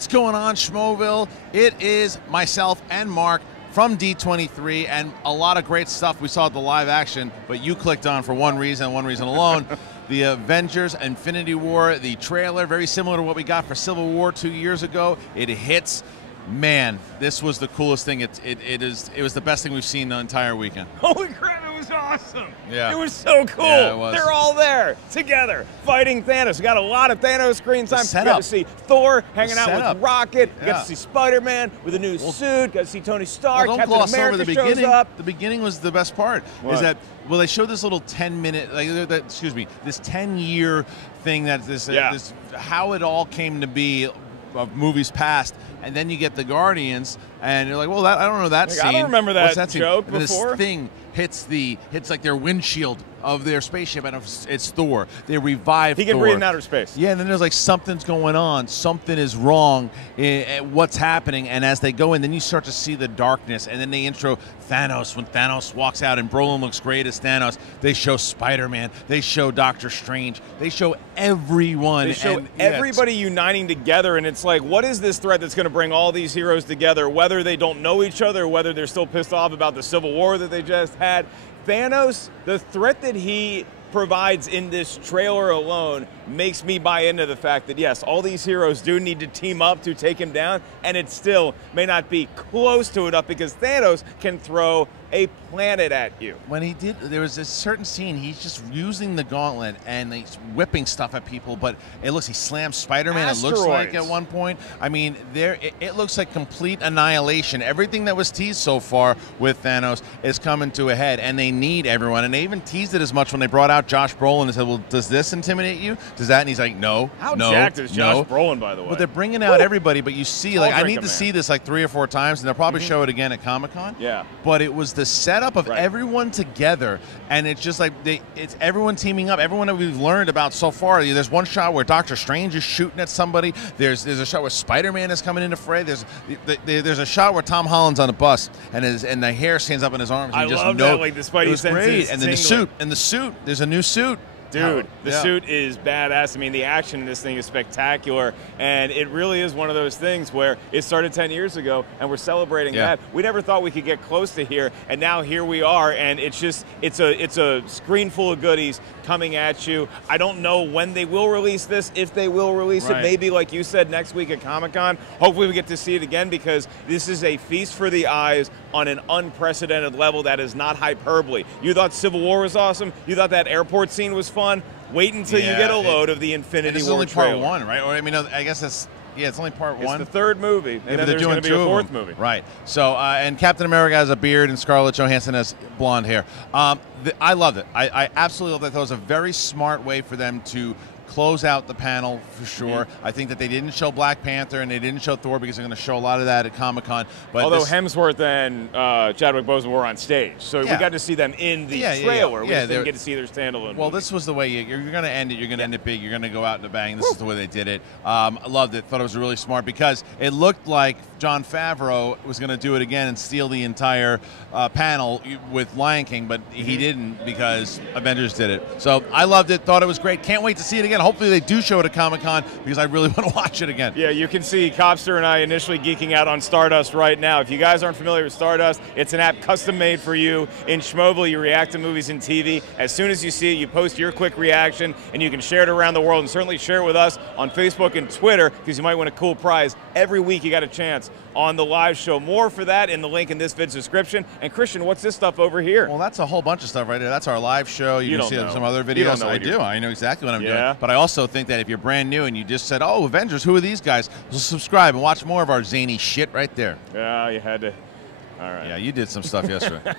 What's going on, Schmoville? It is myself and Mark from D23, and a lot of great stuff we saw at the live action, but you clicked on for one reason alone. The Avengers Infinity War, the trailer, very similar to what we got for Civil War 2 years ago. It hits. Man, this was the coolest thing. It was the best thing we've seen the entire weekend. Holy crap, it was awesome. Yeah. It was so cool. Yeah, it was. They're all there together fighting Thanos. We got a lot of Thanos screen time. The We got to see Thor hanging out setup. with Rocket. We Yeah. got to see Spider-Man with a new suit. Got to see Tony Stark. Well, don't Captain gloss America over the shows beginning. up. The beginning was the best part. What? Is that, well, they showed this little 10-minute, this 10-year thing that this how it all came to be of movies past, and then you get the Guardians, and you're like, well, I don't know that scene. I don't remember What's that scene? joke And before. This thing hits like their windshield of their spaceship, and it's Thor. They revive Thor. He can breathe in outer space. Yeah, and then there's like something's going on, something is wrong, what's happening, and as they go in, then you start to see the darkness, and then they intro Thanos. When Thanos walks out and Brolin looks great as Thanos, they show Spider-Man, they show Doctor Strange, they show everyone. They show everybody uniting together, and it's like, what is this threat that's going to bring all these heroes together, whether they don't know each other, whether they're still pissed off about the Civil War that they just had? Thanos, the threat that he provides in this trailer alone makes me buy into the fact that, yes, all these heroes do need to team up to take him down, and it still may not be close to enough because Thanos can throw a planet at you. When he did, there was a certain scene, he's just using the gauntlet and he's whipping stuff at people, but he slams Spider-Man, it looks like, at one point. I mean, it looks like complete annihilation. Everything that was teased so far with Thanos is coming to a head, and they need everyone. And they even teased it as much when they brought out Josh Brolin and said, well, does this intimidate you? Does that? And he's like, no, How no, jacked is Josh no. Brolin, by the way? But they're bringing out everybody, but you see, like, I need to man. see this like 3 or 4 times, and they'll probably show it again at Comic-Con. Yeah. But it was the setup of everyone together, and it's just like it's everyone teaming up. Everyone that we've learned about so far. There's one shot where Doctor Strange is shooting at somebody. There's a shot where Spider-Man is coming into fray. There's a shot where Tom Holland's on a bus, and the hair stands up in his arms. I love that, like the Spidey senses. Great. And then the suit. There's a new suit. Dude, the suit is badass. I mean, the action in this thing is spectacular, and it really is one of those things where it started 10 years ago, and we're celebrating that. We never thought we could get close to here, and now here we are, and it's a screen full of goodies coming at you. I don't know when they will release this, if they will release it. Maybe, like you said, next week at Comic-Con. Hopefully we get to see it again, because this is a feast for the eyes on an unprecedented level that is not hyperbole. You thought Civil War was awesome? You thought that airport scene was fun? Wait until you get a load of the Infinity War trailer. This is only part 1, right? Or I mean, I guess it's only part 1. It's the 3rd movie, and then there's going to be a 4th movie. Right. So, and Captain America has a beard, and Scarlett Johansson has blonde hair. I loved it. I absolutely loved it. That was a very smart way for them to close out the panel for sure. I think that they didn't show Black Panther and they didn't show Thor because they're going to show a lot of that at Comic-Con. But although Hemsworth and Chadwick Boseman were on stage, so we got to see them in the trailer. We just didn't get to see their standalone. Well, this was the way you're going to end it. You're going to end it big. You're going to go out in a bang. This is the way they did it. I loved it. Thought it was really smart because it looked like Jon Favreau was going to do it again and steal the entire panel with Lion King, but he didn't because Avengers did it. So I loved it. Thought it was great. Can't wait to see it again. Hopefully they do show it at Comic-Con because I really want to watch it again. Yeah, you can see Copster and I initially geeking out on Stardust right now. If you guys aren't familiar with Stardust, it's an app custom made for you. In Schmoville, you react to movies and TV. As soon as you see it, you post your quick reaction, and you can share it around the world, and certainly share it with us on Facebook and Twitter because you might win a cool prize. Every week you got a chance on the live show. More for that in the link in this vid's description. And Kristian, what's this stuff over here? Well, that's a whole bunch of stuff right there. That's our live show. You can see some other videos. I do. I know exactly what I'm doing. But I also think that if you're brand new and you just said, oh, Avengers, who are these guys? Well, subscribe and watch more of our zany shit right there. Yeah, you had to. All right. Yeah, you did some stuff yesterday.